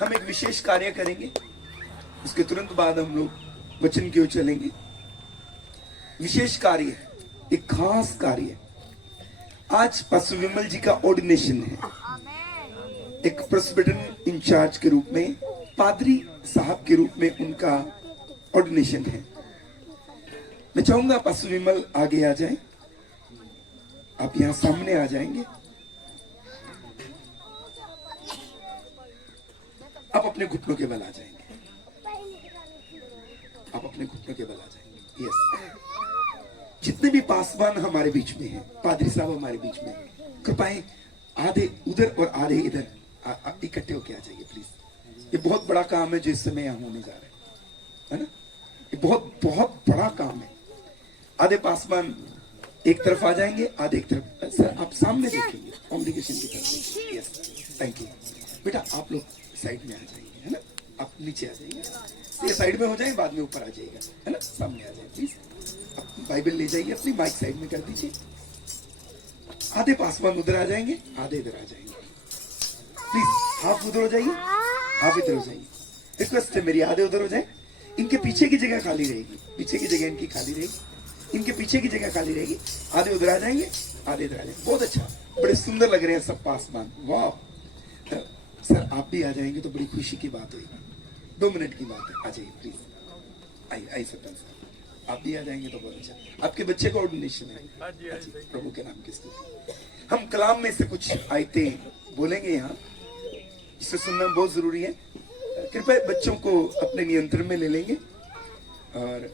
हम एक विशेष कार्य करेंगे, उसके तुरंत बाद हम लोग वचन की ओर चलेंगे। विशेष कार्य है, एक खास कार्य है। आज पास्टर विमल जी का ऑर्डिनेशन है, एक प्रेस्बिटेरियन इंचार्ज के रूप में, पादरी साहब के रूप में उनका ऑर्डिनेशन है। मैं चाहूंगा पास्टर विमल आगे आ जाएं, आप यहां सामने आ जाएंगे। आप अपने घुटनों के बल आ जाएंगे, आप अपने घुटनों के बल आ जाएंगे। यस, जितने भी पासवान हमारे बीच में हैं, पादरी साहब हमारे बीच में हैं, कृपाएं आधे उधर और आधे इधर इकट्ठे होके आ जाइए प्लीज। ये बहुत बड़ा काम है जो इस समय यहाँ होने जा रहा है ना। ये बहुत बहुत बड़ा काम है। आधे पासवान एक तरफ आ जाएंगे, आधे एक तरफ। सर आप सामने देखेंगे कॉन्ग्रीगेशन की तरफ। यस, थैंक यू बेटा। आप लोग साइड में आ जाइए, है ना। आप नीचे आ जाइए, ये साइड में हो जाए, बाद में ऊपर आ जाइएगा, है ना। सामने आ जाइए प्लीज। आप बाइबल ले जाइए, अपनी माइक साइड में कर दीजिए। आधे पासवान उधर आ जाएंगे, आधे इधर आ जाएंगे प्लीज। हाफ उधर हो जाइए, हाफ इधर हो जाइए। रिक्वेस्ट है मेरी, आधे उधर हो जाए। इनके पीछे की जगह खाली रहेगी, पीछे की जगह इनकी खाली रहेगी, इनके पीछे की जगह खाली रहेगी। आधे उधर आ जाएंगे, आधे इधर आ जाएंगे। बहुत अच्छा, बड़े सुंदर लग रहे हैं सब पासवान। वाह सर, आप भी आ जाएंगे तो बड़ी खुशी की बात होगी। 2 मिनट की बात है, आ जाइए प्लीज। आइए सरपंच साहब, आप भी आ जाएंगे तो बहुत अच्छा। आपके बच्चे का ऑर्डिनेशन है। प्रभु के नाम की स्तुति। हम कलाम में से कुछ आयतें बोलेंगे यहाँ, इसे सुनना बहुत जरूरी है। कृपया बच्चों को अपने नियंत्रण में ले लेंगे। और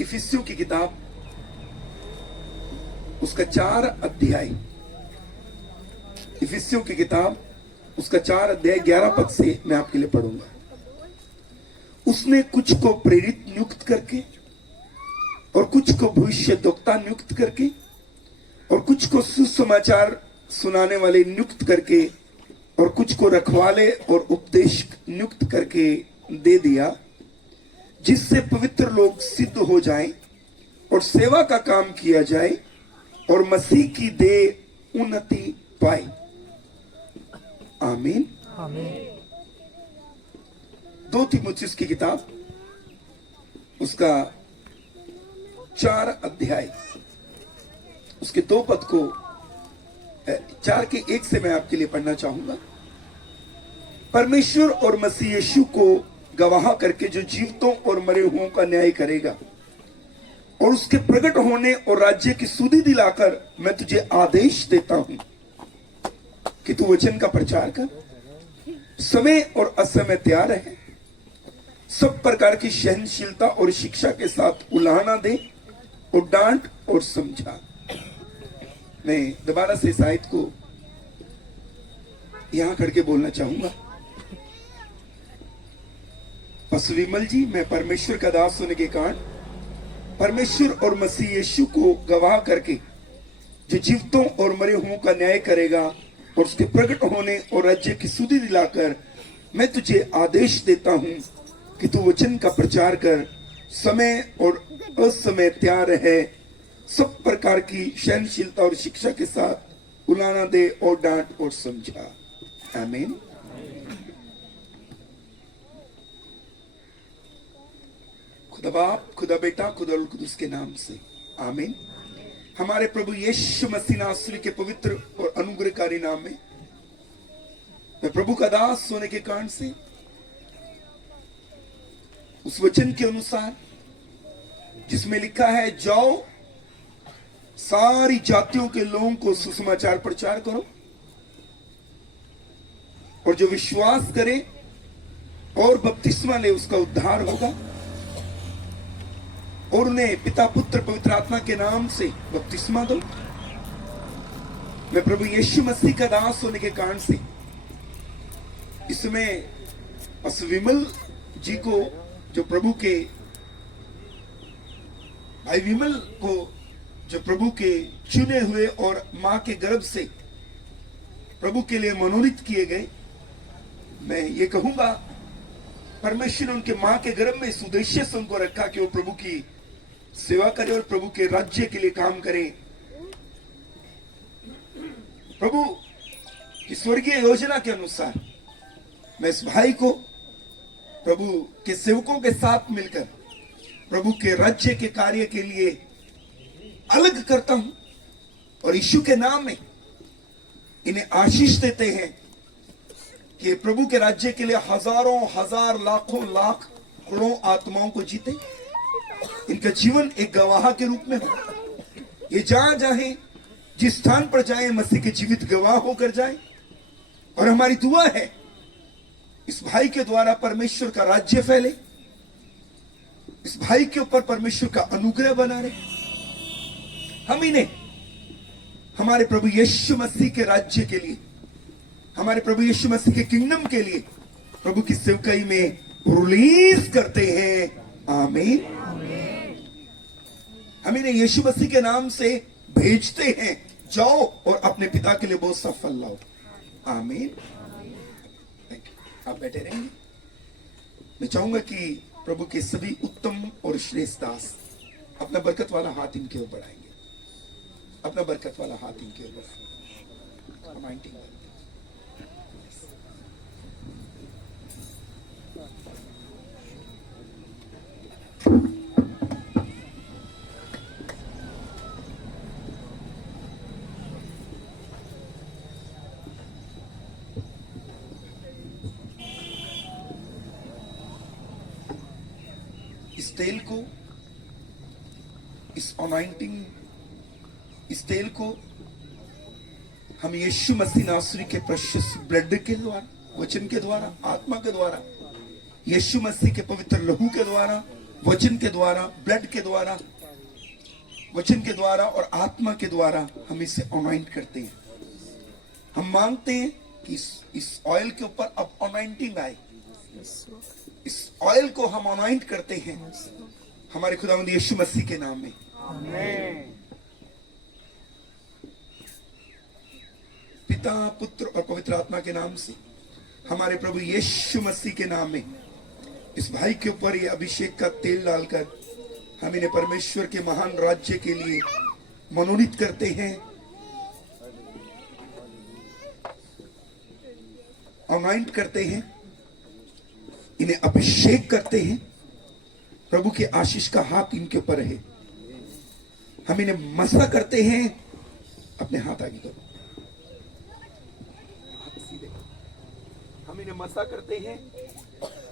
इफिसियों की किताब, उसका 4 अध्याय, इफिसियों की किताब उसका 4 अध्याय 11 पद से मैं आपके लिए पढ़ूंगा। उसने कुछ को प्रेरित नियुक्त करके, और कुछ को भविष्यद्वक्ता नियुक्त करके, और कुछ को सुसमाचार सुनाने वाले नियुक्त करके, और कुछ को रखवाले और उपदेश नियुक्त करके दे दिया, जिससे पवित्र लोग सिद्ध हो जाएं और सेवा का काम किया जाए और मसीह की देह उन्नति पाए। आमीन, आमीन। 2 तीमुथियुस की किताब उसका 4 अध्याय, उसके 2 पद को 4 के 1 से मैं आपके लिए पढ़ना चाहूंगा। परमेश्वर और मसीह यीशु को गवाह करके जो जीवितों और मरे हुओं का न्याय करेगा, और उसके प्रकट होने और राज्य की सुधि दिलाकर मैं तुझे आदेश देता हूं कि तू वचन का प्रचार कर, समय और असमय तैयार है, सब प्रकार की सहनशीलता और शिक्षा के साथ उलाहना दे और डांट और समझा। मैं दोबारा से इस आयत को यहां खड़ के बोलना चाहूंगा। पास्टर विमल जी, मैं परमेश्वर का दास होने के कारण परमेश्वर और मसीह यीशु को गवाह करके जो जीवितों और मरे हुओं का न्याय करेगा और उसके प्रकट होने और राज्य की सुधि दिलाकर मैं तुझे आदेश देता हूं कि तू वचन का प्रचार कर, समय और असमय तैयार है, सब प्रकार की सहनशीलता और शिक्षा के साथ उलाहना दे और डांट और समझा। आमीन। खुदा बाप, खुदा बेटा, खुदा रूह कुदूस के नाम से आमीन। हमारे प्रभु यीशु मसीह नासरी के पवित्र और अनुग्रहकारी नाम में मैं प्रभु का दास होने के कारण से उस वचन के अनुसार जिसमें लिखा है, जाओ सारी जातियों के लोगों को सुसमाचार प्रचार करो, और जो विश्वास करे और बपतिस्मा ले उसका उद्धार होगा, और उन्हें पिता पुत्र पवित्र आत्मा के नाम से बपतिस्मा दो। मैं प्रभु यीशु मसीह का दास होने के कारण से इसमें पास्टर विमल जी को, जो प्रभु के भाई विमल को, जो प्रभु के चुने हुए और मां के गर्भ से प्रभु के लिए मनोनीत किए गए, मैं ये कहूंगा परमेश्वर ने उनके मां के गर्भ में इस उद्देश्य से उनको रखा कि वो प्रभु की सेवा करे और प्रभु के राज्य के लिए काम करे। प्रभु कि स्वर्गीय योजना के अनुसार मैं इस भाई को प्रभु के सेवकों के साथ मिलकर प्रभु के राज्य के कार्य के लिए अलग करता हूं और यीशु के नाम में इन्हें आशीष देते हैं कि प्रभु के राज्य के लिए हजारों हजार लाखों लाख करोड़ों आत्माओं को जीते। इनका जीवन एक गवाह के रूप में हो। ये जहां जाए, जिस स्थान पर जाए, मसीह के जीवित गवाह होकर जाए। और हमारी दुआ है इस भाई के द्वारा परमेश्वर का राज्य फैले, इस भाई के ऊपर परमेश्वर का अनुग्रह बना रहे। हम इन्हें हमारे प्रभु यीशु मसीह के राज्य के लिए, हमारे प्रभु यीशु मसीह के किंगडम के लिए प्रभु की सेवकाई में रिलीज करते हैं। आमीन। हम इन्हें यीशु मसीह के नाम से भेजते हैं, जाओ और अपने पिता के लिए बहुत सा फल लाओ। आमीन। आप बैठे रहेंगे। मैं चाहूंगा कि प्रभु के सभी उत्तम और श्रेष्ठ दास अपना बरकत वाला हाथ इनके ऊपर बढ़ाएंगे, अपना बरकत वाला हाथ इनके ऊपर बढ़ाएंगे। इस तेल को, इस अनॉइंटिंग, इस तेल को हम यीशु मसीह नासरी के प्रशस्त ब्लड के द्वारा, वचन के द्वारा, आत्मा के द्वारा, यीशु मसीह के पवित्र लहू के द्वारा, वचन के द्वारा, ब्लड के द्वारा, वचन के द्वारा और आत्मा के द्वारा हम इसे अनॉइंट करते हैं। हम मांगते हैं कि इस ऑयल के ऊपर अब अनॉइंटिंग आए। इस ऑयल को हम अनॉइंट करते हैं हमारे खुदावंद यीशु मसीह के नाम में। आमीन। पिता, पुत्र और पवित्र आत्मा के नाम से हमारे प्रभु यीशु मसीह के नाम में इस भाई के ऊपर ये अभिषेक का तेल डालकर हम इन्हें परमेश्वर के महान राज्य के लिए मनोनीत करते हैं, अनॉइंट करते हैं, इन्हें अभिषेक करते हैं। प्रभु की आशीष का हाथ इनके ऊपर रहे। हम इन्हें मसा करते हैं। अपने हाथ आगे करो, हाथ सीधे। हम इन्हें मसा करते हैं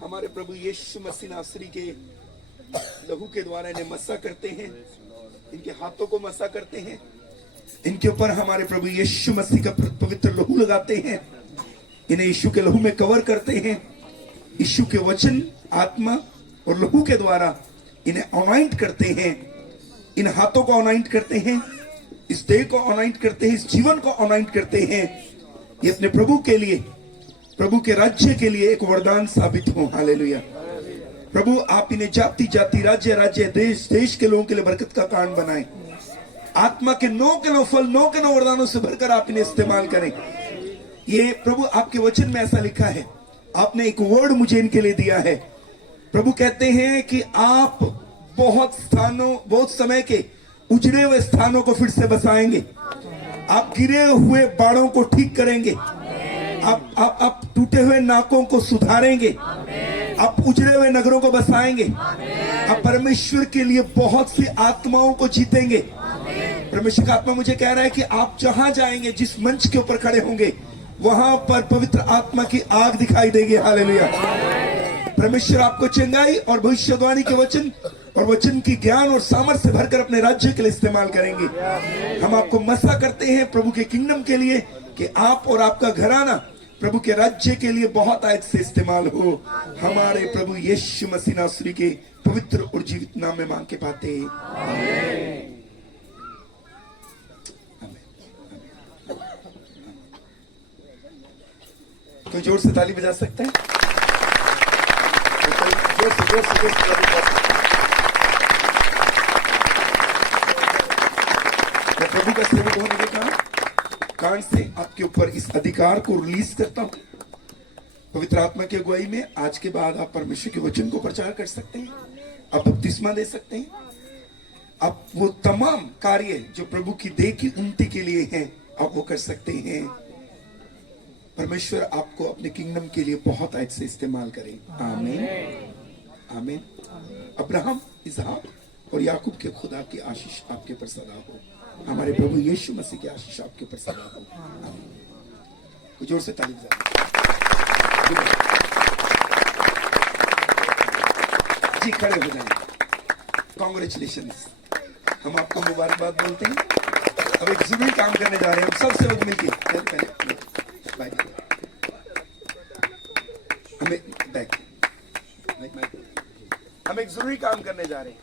हमारे प्रभु यीशु मसीह नासरी के लहू के द्वारा इन्हें मसा करते हैं। इनके हाथों को मसा करते हैं। इनके ऊपर हमारे प्रभु यीशु मसीह का पवित्र लहू लगाते हैं। इन्हें यीशु के लहू में कवर करते हैं। यीशु के वचन, आत्मा और लहू के द्वारा इन्हें अनॉइंट करते हैं। इन हाथों को अनॉइंट करते हैं, इस देह को अनॉइंट करते हैं, इस जीवन को अनॉइंट करते हैं। ये अपने प्रभु के लिए, प्रभु के राज्य के लिए एक वरदान साबित हो। हालेलुया। प्रभु आप इन्हें जाति जाति, राज्य राज्य, देश देश के लोगों के लिए बरकत का कारण बनाएं। आत्मा के 9 के 9 फल, 9 के 9 वरदानों से भरकर आप इन्हें इस्तेमाल करें। ये प्रभु आपके वचन में ऐसा लिखा है, आपने एक वर्ड मुझे इनके लिए दिया है। प्रभु कहते हैं कि आप बहुत स्थानों, बहुत समय के उजड़े हुए स्थानों को फिर से बसाएंगे। आप गिरे हुए बाड़ों को ठीक करेंगे। आप टूटे हुए नाकों को सुधारेंगे। आप उजड़े हुए नगरों को बसाएंगे। आप परमेश्वर के लिए बहुत सी आत्माओं को जीतेंगे। परमेश्वर का आत्मा मुझे कह रहा है कि आप जहां जाएंगे, जिस मंच के ऊपर खड़े होंगे, वहां पर पवित्र आत्मा की आग दिखाई देगी। हालेलुया। परमेश्वर आपको चंगाई और भविष्यवाणी के वचन और वचन की ज्ञान और सामर्थ्य से भरकर अपने राज्य के लिए इस्तेमाल करेंगे। हम आपको मसा करते हैं प्रभु के किंगडम के लिए कि आप और आपका घराना प्रभु के राज्य के लिए बहुत आयत से इस्तेमाल हो। हमारे प्रभु यीशु मसीह नासरी के पवित्र और जीवित नाम में मांग के पाते हैं। आमीन। कोई जोर से ताली बजा सकते हैं? जोर से जोर से जोर से मैं प्रभु का सेवक होने के कारण से आपके ऊपर इस अधिकार को रिलीज करता हूं। पवित्र आत्मा की अगुवाई में आज के बाद आप परमेश्वर के वचन को प्रचार कर सकते हैं, आप बपतिस्मा दे सकते हैं, आप वो तमाम कार्य जो प्रभु की देह की उन्नति के लिए हैं, आप वो कर सकते हैं। परमेश्वर आपको अपने किंगडम के लिए बहुत आज से इस्तेमाल करें। आमीन आमीन। अब्राहम, इसहाक और याकूब के खुदा की आशीष आपके पर सदा हो। हमारे प्रभु यीशु मसीह की आशीष आपके ऊपर सदा हो। आमीन। जोर से ताली बजाइए। जी खड़े हो जाएं। कॉन्ग्रेचुलेशंस, हम आपको मुबारकबाद बोलते हैं। अब एक जरूरी काम करने जा रहे हैं हम सबसे लोग मिलकर। हम एक जरूरी काम करने जा रहे हैं।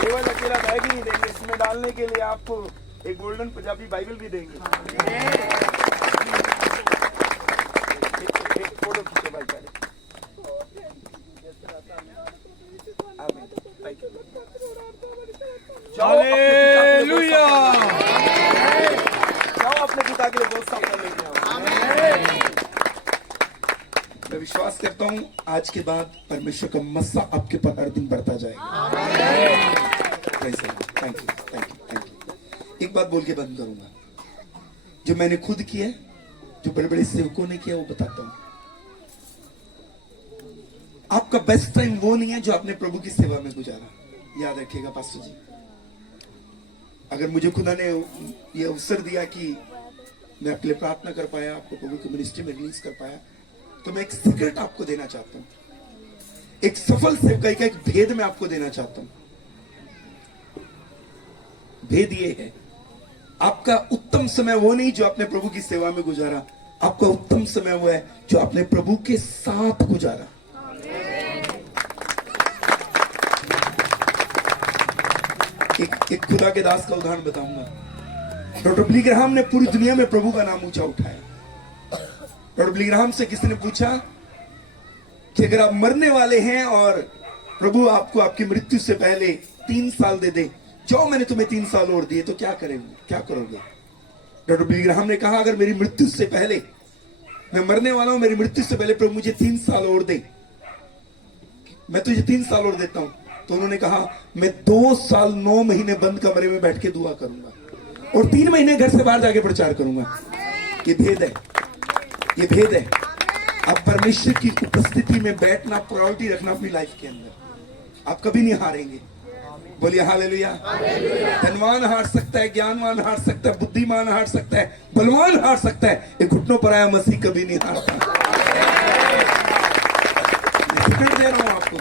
केवल अकेला बैग ही नहीं देंगे, इसमें डालने के लिए आपको एक गोल्डन पंजाबी बाइबल भी देंगे। एक फोटो खींचो भाई पहले। हालेलुया। जाओ अपने पिता के लिए बहुत साफ लेके आओ। मैं विश्वास करता हूं आज के बाद परमेश्वर का मस्सा आपके पर हर दिन बढ़ता जाएगा। Thank you thank you thank you. एक बात बोल के बंद करूंगा। जो मैंने खुद किया, जो बड़े बड़े सेवकों ने किया, वो बताता हूं। आपका बेस्ट टाइम वो नहीं है जो आपने प्रभु की सेवा में गुजारा। याद रखिएगा पास्टर जी, अगर मुझे खुदा ने ये अवसर दिया कि मैं आपके लिए प्रार्थना कर पाया, आपको प्रभु की मिनिस्ट्री में रिलीज कर पाया, तो मैं एक सीक्रेट आपको देना चाहता हूं। एक सफल सेवकाई का एक भेद मैं आपको देना चाहता हूं। भेद ये है, आपका उत्तम समय वो नहीं जो आपने प्रभु की सेवा में गुजारा, आपका उत्तम समय वो है जो आपने प्रभु के साथ गुजारा। एक खुदा के दास का उदाहरण बताऊंगा। डॉक्टर बिली ग्राहम ने पूरी दुनिया में प्रभु का नाम ऊंचा उठाया। डॉक्टर बिली ग्राहम से किसी ने पूछा कि अगर आप मरने वाले हैं और प्रभु आपको आपकी मृत्यु से पहले 3 साल दे दे, जो मैंने तुम्हें 3 साल और दिए, तो क्या करेंगे, क्या करोगे? डॉक्टर बिली ग्राहम ने कहा, अगर मेरी मृत्यु से पहले, मैं मरने वाला हूं, मेरी मृत्यु से पहले प्रभु मुझे 3 साल और दे, मैं तुझे 3 साल और देता हूं। तो उन्होंने कहा, मैं 2 साल 9 महीने बंद कमरे में बैठ के दुआ करूंगा और 3 महीने घर से बाहर जाके प्रचार करूंगा। ये भेद है, ये भेद है। अब परमेश्वर की उपस्थिति में बैठना, प्रायोरिटी रखना अपनी लाइफ के अंदर, आप कभी नहीं हारेंगे। बोलिए हालेलुया। धनवान हार सकता है, ज्ञानवान हार सकता है, बुद्धिमान हार सकता है, बलवान हार सकता है, एक घुटनों पर आया मसीह कभी नहीं हारता। सेकंड दे रहा हूं आपको।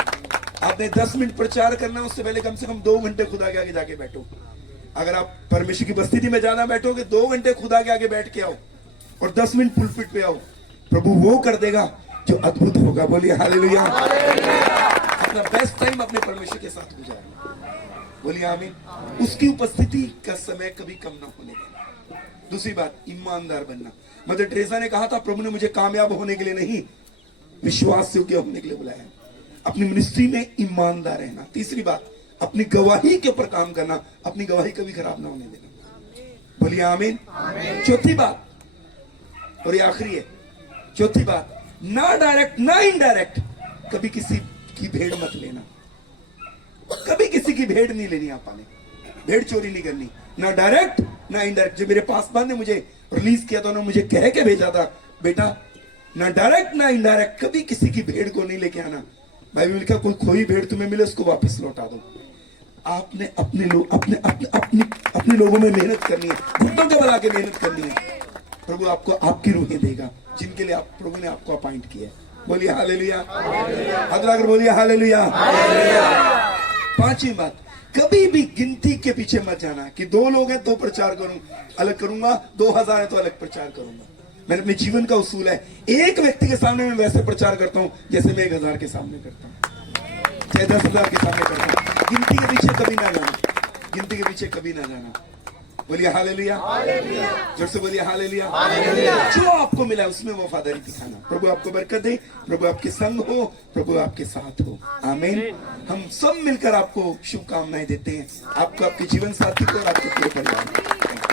आपने 10 मिनट प्रचार करना, उससे पहले कम से कम 2 घंटे खुदा के आगे जाके बैठो। अगर आप परमेश्वर की उपस्थिति में ज्यादा बैठोगे, 2 घंटे खुदा के आगे बैठ के आओ और 10 मिनट पुलपिट पे आओ, प्रभु वो कर देगा जो अद्भुत होगा। बोलिए हालेलुया। अपना बेस्ट टाइम अपने परमेश्वर के साथ गुजारो। बोलिए आमीन। उसकी उपस्थिति का समय कभी कम ना होने देना। दूसरी बात, ईमानदार बनना। मदर टेरेसा ने कहा था, प्रभु ने मुझे कामयाब होने के लिए नहीं, विश्वास योग्य होने के लिए बुलाया। अपनी मिनिस्ट्री में ईमानदार रहना। तीसरी बात, अपनी गवाही के ऊपर काम करना, अपनी गवाही कभी खराब ना होने देना। बोलिए आमीन। चौथी बात, और ये आखिरी है, चौथी बात, ना डायरेक्ट ना इनडायरेक्ट कभी किसी की भेड़ मत लेना। कभी किसी की भेड़ नहीं लेनी आपने, भेड़ चोरी नहीं करनी, ना डायरेक्ट ना इनडायरेक्ट। जो मेरे पासवान ने मुझे रिलीज किया था, उन्होंने मुझे कह के भेजा था, बेटा ना डायरेक्ट ना इनडायरेक्ट कभी किसी की भेड़ को नहीं लेके आना। बाइबल में लिखा, कोई खोई भेड़ तुम्हें मिले उसको वापस लौटा दो। आपने अपने लोगों में मेहनत करनी है, घुटनों के बल आके मेहनत करनी है। प्रभु आपको आपकी रूहें देगा जिनके लिए प्रभु ने आपको अपॉइंट किया है। बोलिए हालेलुया। हाथ लाकर बोलिए हालेलुया। पांचवी बात, कभी भी गिनती के पीछे मत जाना कि 2 लोग हैं तो प्रचार करूं, अलग करूंगा, 2000 है तो अलग प्रचार करूंगा। मैंने अपने जीवन का उसूल है, एक व्यक्ति के सामने मैं वैसे प्रचार करता हूं जैसे मैं 1000 के सामने करता हूं, चाहे 10,000 के सामने करता हूं। गिनती के पीछे कभी ना जाना, गिनती के पीछे कभी ना जाना। बोलिए हालेलुया। जोर से बोलिए हालेलुया। जो आपको मिला उसमें वफादारी दिखाना। प्रभु आपको बरकत दे, प्रभु आपके संग हो, प्रभु आपके साथ हो। आमीन। हम सब मिलकर आपको शुभकामनाएं देते हैं, आपको, आपके जीवन साथी को और आपके पूरे परिवार को।